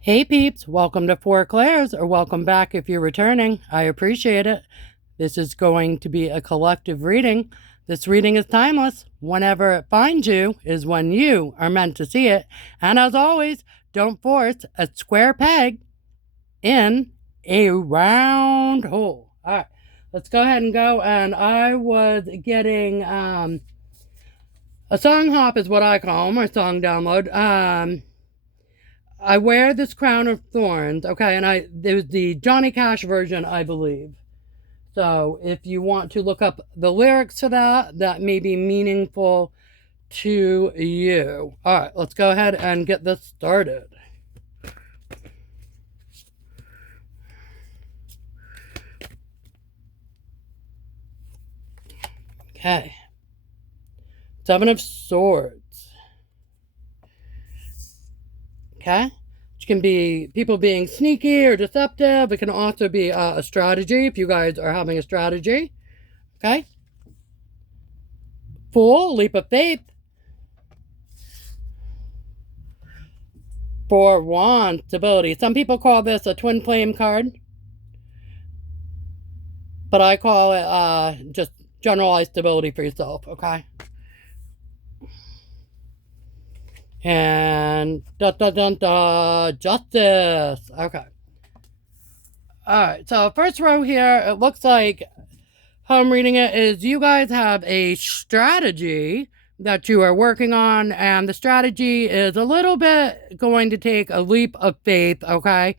Hey peeps, welcome to Four Clairs, or welcome back if you're returning. I appreciate it. This is going to be a collective reading. This reading is timeless. Whenever it finds you is when you are meant to see it. And as always, don't force a square peg in a round hole. All right, let's go ahead and go. And I was getting a song hop is what I call them, or song download. I wear this crown of thorns, okay, and there's the Johnny Cash version, I believe. So if you want to look up the lyrics to that may be meaningful to you. All right, let's go ahead and get this started. Okay. Seven of Swords. Okay. Which can be people being sneaky or deceptive. It can also be a strategy if you guys are having a strategy. Okay. Fool, leap of faith. Four Wands, stability. Some people call this a twin flame card, but I call it just generalized stability for yourself, okay? And justice. Okay. All right, so first row here, it looks like how I'm reading it is you guys have a strategy that you are working on, and the strategy is a little bit going to take a leap of faith, okay?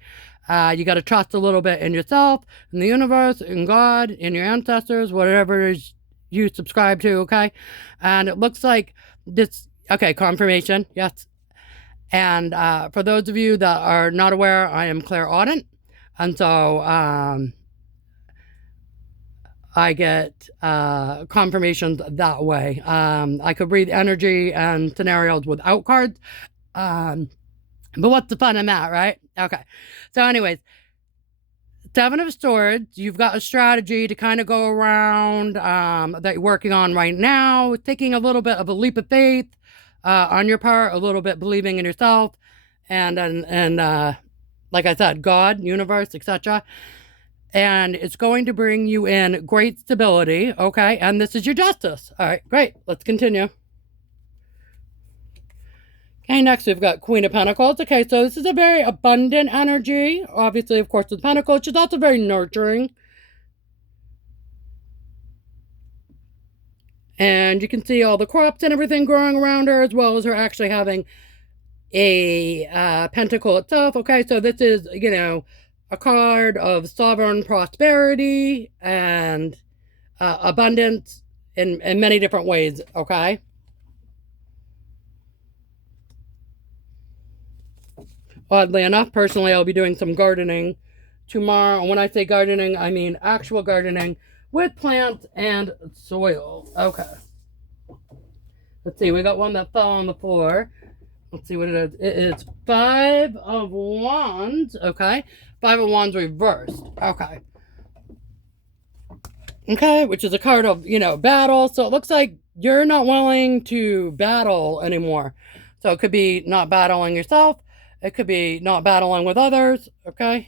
You got to trust a little bit in yourself, in the universe, in God, in your ancestors, whatever it is you subscribe to, okay? And it looks like this, okay, confirmation, yes. And for those of you that are not aware, I am clairaudient, and so I get confirmations that way. I could read energy and scenarios without cards. But what's the fun in that, right? Okay. So anyways, Seven of Swords, you've got a strategy to kind of go around that you're working on right now, taking a little bit of a leap of faith on your part, a little bit believing in yourself, and like I said, God, universe, etc., and it's going to bring you in great stability, okay? And this is your justice. All right, great. Let's continue. Okay, next we've got Queen of Pentacles. Okay, so this is a very abundant energy. Obviously, of course, with Pentacles, she's also very nurturing. And you can see all the crops and everything growing around her, as well as her actually having a pentacle itself. Okay, so this is, you know, a card of sovereign prosperity and abundance in many different ways, okay? Oddly enough, personally, I'll be doing some gardening tomorrow. And when I say gardening, I mean actual gardening with plants and soil. Okay. Let's see, we got one that fell on the floor. Let's see what it is. It is Five of Wands, okay? Five of Wands reversed, okay. Okay, which is a card of, you know, battle. So it looks like you're not willing to battle anymore. So it could be not battling yourself. It could be not battling with others, okay?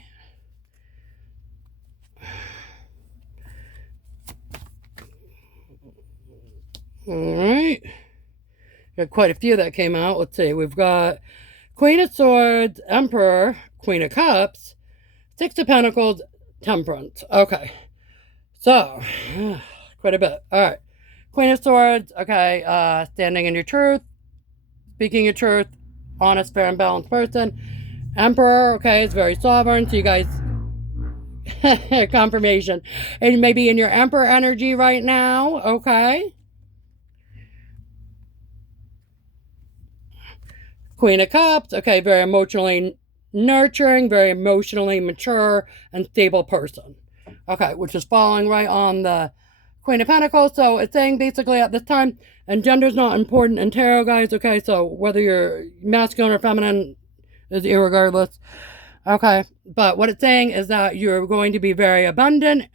All right. Got quite a few that came out. Let's see. We've got Queen of Swords, Emperor, Queen of Cups, Six of Pentacles, Temperance. Okay. So, quite a bit. All right. Queen of Swords, okay. Standing in your truth, speaking your truth, honest, fair, and balanced person. Emperor, okay, is very sovereign. So you guys, confirmation. And maybe in your Emperor energy right now, okay. Queen of Cups, okay, very emotionally nurturing, very emotionally mature and stable person. Okay, which is falling right on the Queen of Pentacles. So it's saying basically at this time, and gender's not important in tarot, guys, okay? So whether you're masculine or feminine is irregardless. Okay, but what it's saying is that you're going to be very abundant,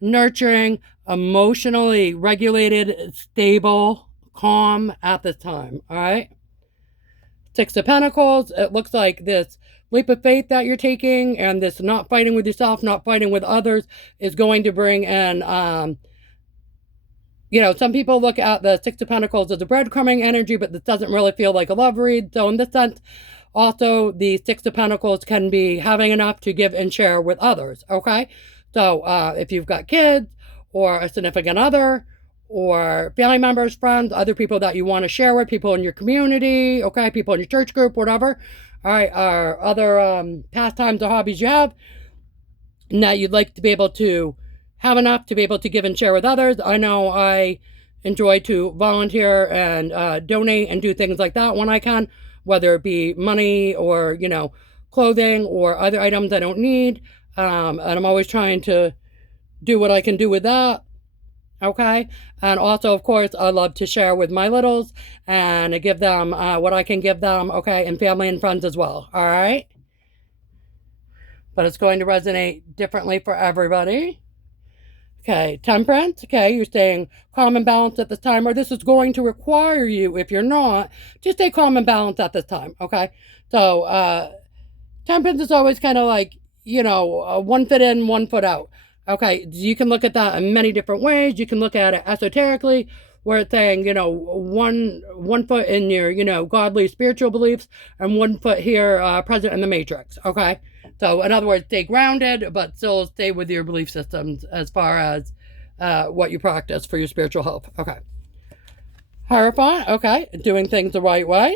nurturing, emotionally regulated, stable, calm at this time, all right? Six of Pentacles, it looks like this leap of faith that you're taking and this not fighting with yourself, not fighting with others is going to bring in, you know, some people look at the Six of Pentacles as a breadcrumbing energy, but this doesn't really feel like a love read. So in this sense, also the Six of Pentacles can be having enough to give and share with others, okay? So if you've got kids or a significant other or family members, friends, other people that you want to share with, people in your community, okay, people in your church group, whatever, all right, or other pastimes or hobbies you have, and that you'd like to be able to have enough to be able to give and share with others. I know I enjoy to volunteer and donate and do things like that when I can, whether it be money or, you know, clothing or other items I don't need. And I'm always trying to do what I can do with that. Okay. And also, of course, I love to share with my littles and give them what I can give them. Okay. And family and friends as well. All right. But it's going to resonate differently for everybody. Okay, Temperance, okay, you're staying calm and balanced at this time, or this is going to require you, if you're not, to stay calm and balanced at this time, okay? So, Temperance is always kind of like, you know, one foot in, one foot out, okay? You can look at that in many different ways. You can look at it esoterically, where it's saying, you know, one foot in your, you know, godly spiritual beliefs, and 1 foot here, present in the matrix, okay? So, in other words, stay grounded, but still stay with your belief systems as far as what you practice for your spiritual health. Okay. Hierophant, okay, doing things the right way.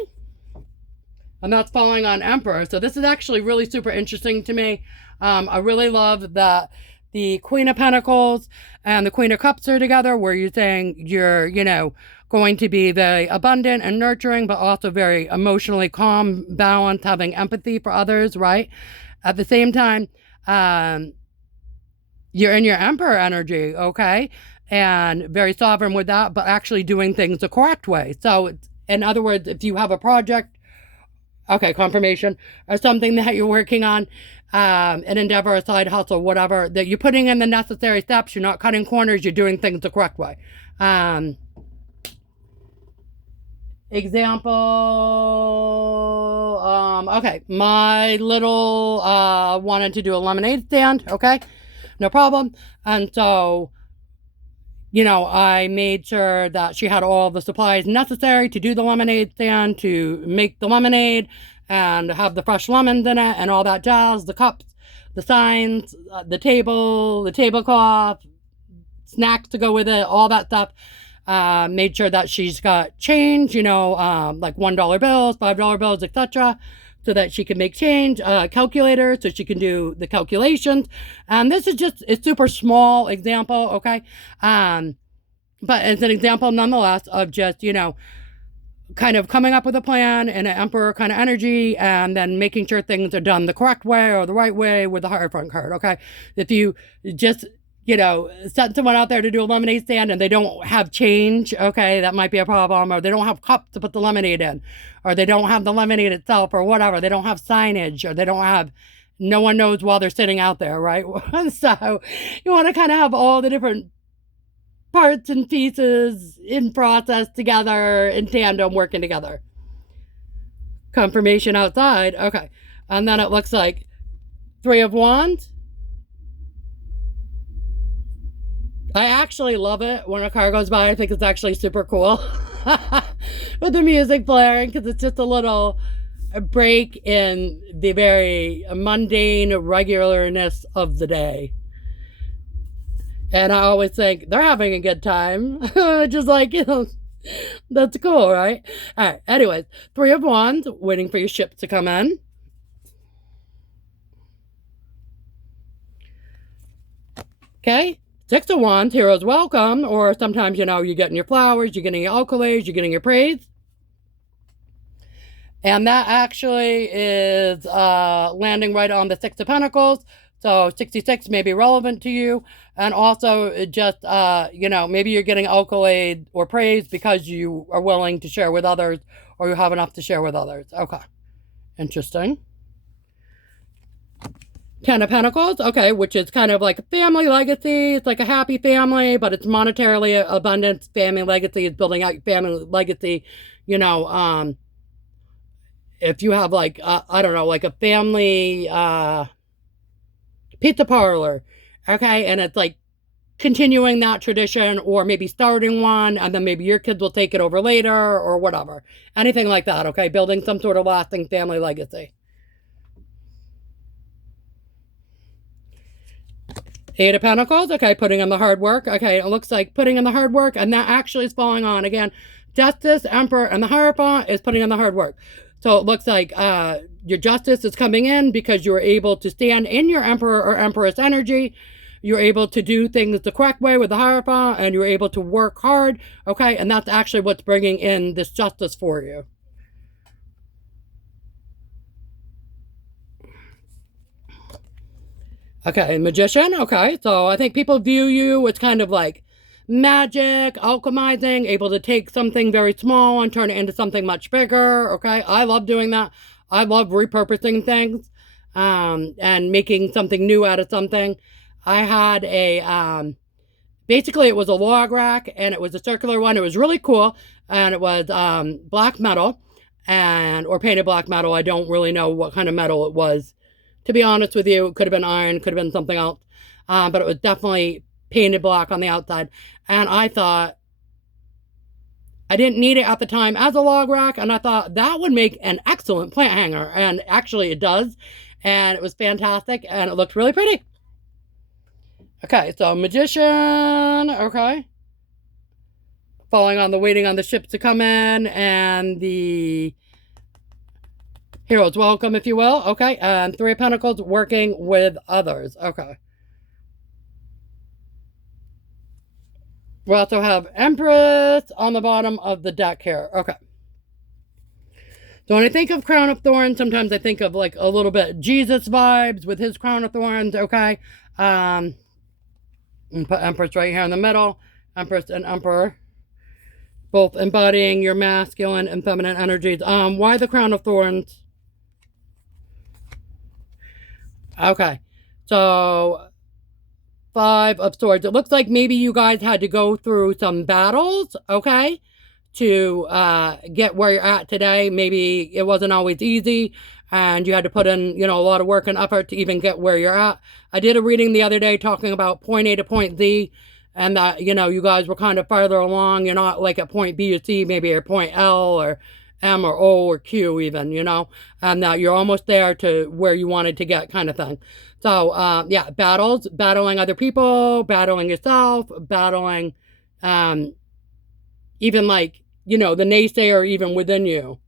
And that's falling on Emperor. So this is actually really super interesting to me. I really love that the Queen of Pentacles and the Queen of Cups are together, where you're saying you're, you know, going to be very abundant and nurturing, but also very emotionally calm, balanced, having empathy for others, right? At the same time, you're in your Emperor energy, okay? And very sovereign with that, but actually doing things the correct way. So, in other words, if you have a project, okay, confirmation, or something that you're working on, an endeavor, a side hustle, whatever, that you're putting in the necessary steps, you're not cutting corners, you're doing things the correct way. Example, okay, my little wanted to do a lemonade stand, okay, no problem. And so, you know, I made sure that she had all the supplies necessary to do the lemonade stand, to make the lemonade and have the fresh lemons in it and all that jazz, the cups, the signs, the table, the tablecloth, snacks to go with it, all that stuff. Made sure that she's got change, you know, like $1 bills, $5 bills, etc., so that she can make change, calculator, so she can do the calculations. And this is just a super small example, okay? But it's an example nonetheless of just, you know, kind of coming up with a plan in an Emperor kind of energy, and then making sure things are done the correct way or the right way with the Hierophant card, okay? If you just, you know, send someone out there to do a lemonade stand and they don't have change, okay, that might be a problem. Or they don't have cups to put the lemonade in, or they don't have the lemonade itself, or whatever. They don't have signage, or they don't have, no one knows while they're sitting out there, right? So you want to kind of have all the different parts and pieces in process together, in tandem, working together. Confirmation outside, okay. And then it looks like 3 of Wands. I actually love it when a car goes by. I think it's actually super cool with the music blaring, because it's just a little break in the very mundane regularness of the day. And I always think they're having a good time. Just like, you know, that's cool, right? All right, anyways, 3 of Wands, waiting for your ship to come in. Okay. 6 of Wands, Hero's Welcome, or sometimes, you know, you're getting your flowers, you're getting your accolades, you're getting your praise. And that actually is landing right on the 6 of Pentacles. So 66 may be relevant to you. And also just, you know, maybe you're getting accolade or praise because you are willing to share with others, or you have enough to share with others. Okay. Interesting. 10 of Pentacles, okay, which is kind of like a family legacy. It's like a happy family, but it's monetarily abundant. Family legacy is building out your family legacy, you know, if you have like, I don't know, like a family pizza parlor, okay, and it's like continuing that tradition, or maybe starting one, and then maybe your kids will take it over later, or whatever. Anything like that, okay? Building some sort of lasting family legacy. Eight of Pentacles, okay, putting in the hard work. Okay, it looks like putting in the hard work, and that actually is falling on, again, Justice, Emperor, and the Hierophant is putting in the hard work. So it looks like your justice is coming in because you were able to stand in your Emperor or Empress energy. You're able to do things the correct way with the Hierophant, and you're able to work hard, okay? And that's actually what's bringing in this justice for you. Okay, Magician, okay. So I think people view you as kind of like magic, alchemizing, able to take something very small and turn it into something much bigger, okay? I love doing that. I love repurposing things and making something new out of something. I had a, basically it was a log rack, and it was a circular one. It was really cool, and it was black metal, or painted black metal. I don't really know what kind of metal it was. To be honest with you, it could have been iron, could have been something else, but it was definitely painted black on the outside. And I thought, I didn't need it at the time as a log rack, and I thought that would make an excellent plant hanger, and actually it does, and it was fantastic, and it looked really pretty. Okay, so Magician, okay. Falling on the waiting on the ships to come in, and the Hero's Welcome, if you will. Okay, and Three of Pentacles, working with others. Okay. We also have Empress on the bottom of the deck here. Okay. So when I think of Crown of Thorns, sometimes I think of like a little bit Jesus vibes with his Crown of Thorns. Okay. And put Empress right here in the middle. Empress and Emperor, both embodying your masculine and feminine energies. Why the Crown of Thorns? Okay, so Five of Swords. It looks like maybe you guys had to go through some battles, okay, to get where you're at today. Maybe it wasn't always easy, and you had to put in, you know, a lot of work and effort to even get where you're at. I did a reading the other day talking about point A to point Z, and that, you know, you guys were kind of farther along. You're not like at point B or C, maybe at point L or M or O or Q even, you know, and that you're almost there to where you wanted to get, kind of thing. So, yeah, battles, battling other people, battling yourself, battling even like, you know, the naysayer even within you.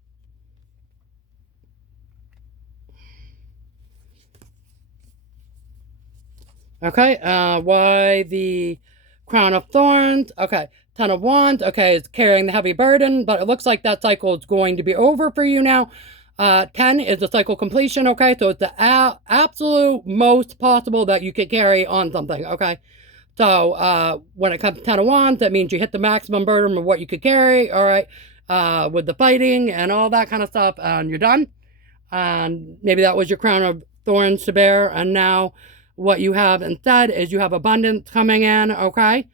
Okay, why the Crown of Thorns? Okay, Ten of Wands. Okay, it's carrying the heavy burden, but it looks like that cycle is going to be over for you now. 10 is the cycle completion, okay? So it's the absolute most possible that you could carry on something, okay? So when it comes to 10 of Wands, that means you hit the maximum burden of what you could carry, all right? With the fighting and all that kind of stuff, and you're done. And maybe that was your Crown of Thorns to bear, and now what you have instead is you have abundance coming in, okay?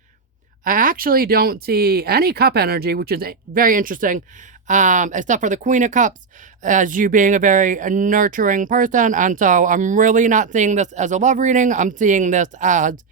I actually don't see any cup energy, which is very interesting, except for the Queen of Cups, as you being a very nurturing person. And so I'm really not seeing this as a love reading. I'm seeing this as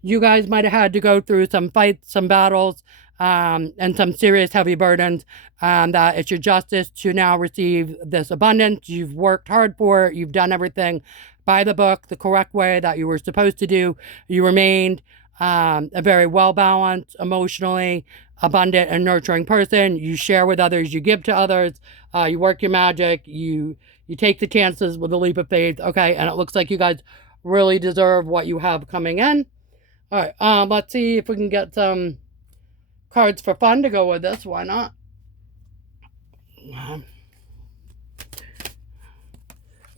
you guys might have had to go through some fights, some battles, and some serious heavy burdens, and that it's your justice to now receive this abundance. You've worked hard for it. You've done everything by the book, the correct way that you were supposed to do. You remained a very well-balanced, emotionally abundant and nurturing person. You share with others, you give to others, you work your magic, you take the chances with a leap of faith, okay? And it looks like you guys really deserve what you have coming in. All right, let's see if we can get some cards for fun to go with this. Why not?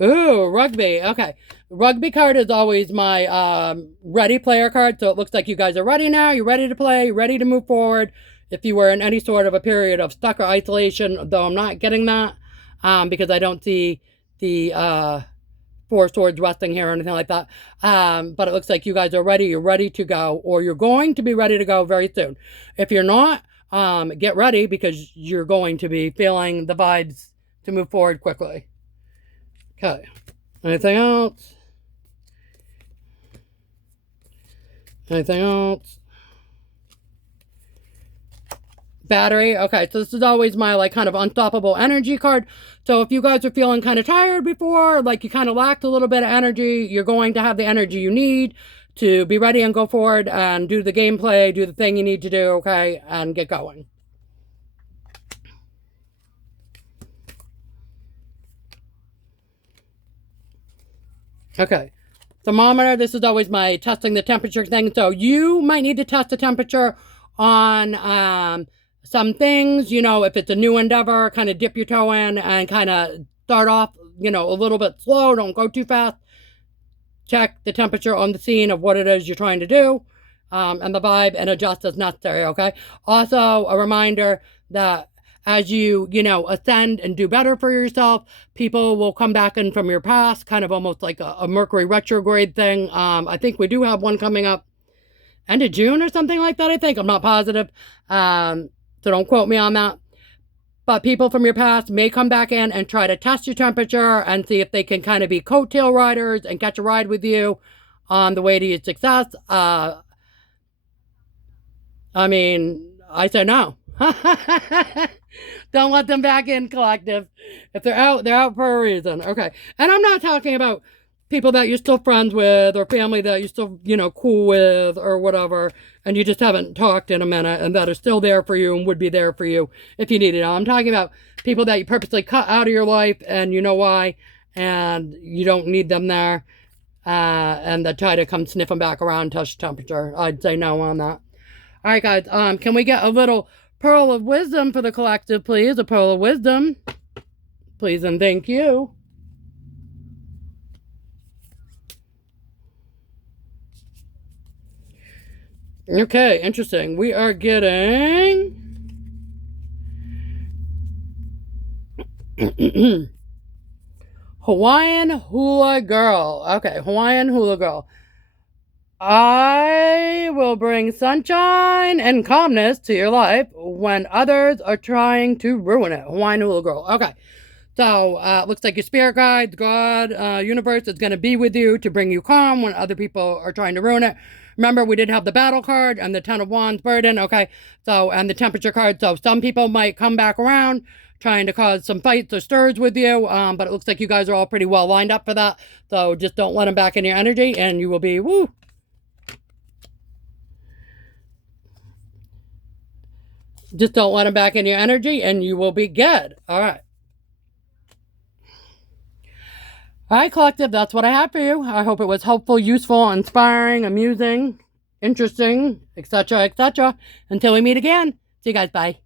Ooh, rugby. Okay. Rugby card is always my ready player card. So it looks like you guys are ready now. You're ready to play. You're ready to move forward. If you were in any sort of a period of stuck or isolation, though I'm not getting that because I don't see the Four Swords resting here or anything like that. But it looks like you guys are ready. You're ready to go, or you're going to be ready to go very soon. If you're not, get ready, because you're going to be feeling the vibes to move forward quickly. Okay. Anything else? Anything else? Battery. Okay, so this is always my like kind of unstoppable energy card. So if you guys are feeling kind of tired before, like you kind of lacked a little bit of energy, you're going to have the energy you need to be ready and go forward and do the gameplay, do the thing you need to do, okay, and get going. Okay. Thermometer, this is always my testing the temperature thing. So you might need to test the temperature on some things, you know, if it's a new endeavor, kind of dip your toe in and kind of start off, you know, a little bit slow. Don't go too fast. Check the temperature on the scene of what it is you're trying to do and the vibe, and adjust as necessary, okay? Also, a reminder that as you know, ascend and do better for yourself, people will come back in from your past, kind of almost like a Mercury retrograde thing. I think we do have one coming up end of June or something like that, I think. I'm not positive. So don't quote me on that. But people from your past may come back in and try to test your temperature and see if they can kind of be coattail riders and catch a ride with you on the way to your success. I mean, I say no. Don't let them back in, collective. If they're out for a reason. Okay. And I'm not talking about people that you're still friends with or family that you're still, you know, cool with or whatever, and you just haven't talked in a minute and that are still there for you and would be there for you if you needed it. I'm talking about people that you purposely cut out of your life and you know why, and you don't need them there, and that try to come sniffing back around, touch temperature. I'd say no on that. All right, guys, can we get a little pearl of wisdom for the collective, please? A pearl of wisdom. Please and thank you. Okay, interesting. We are getting Hawaiian Hula Girl. Okay, Hawaiian Hula Girl. I will bring sunshine and calmness to your life when others are trying to ruin it. Hawaiian Hula Girl. Okay. So, looks like your spirit guides, God, universe is going to be with you to bring you calm when other people are trying to ruin it. Remember, we did have the battle card and the 10 of Wands burden, okay? So, and the temperature card. So, some people might come back around trying to cause some fights or stirs with you, but it looks like you guys are all pretty well lined up for that. So, just don't let them back in your energy and you will be, woo! Just don't let them back in your energy and you will be good. All right. All right, collective, that's what I have for you. I hope it was helpful, useful, inspiring, amusing, interesting, etc., etc. Until we meet again. See you guys. Bye.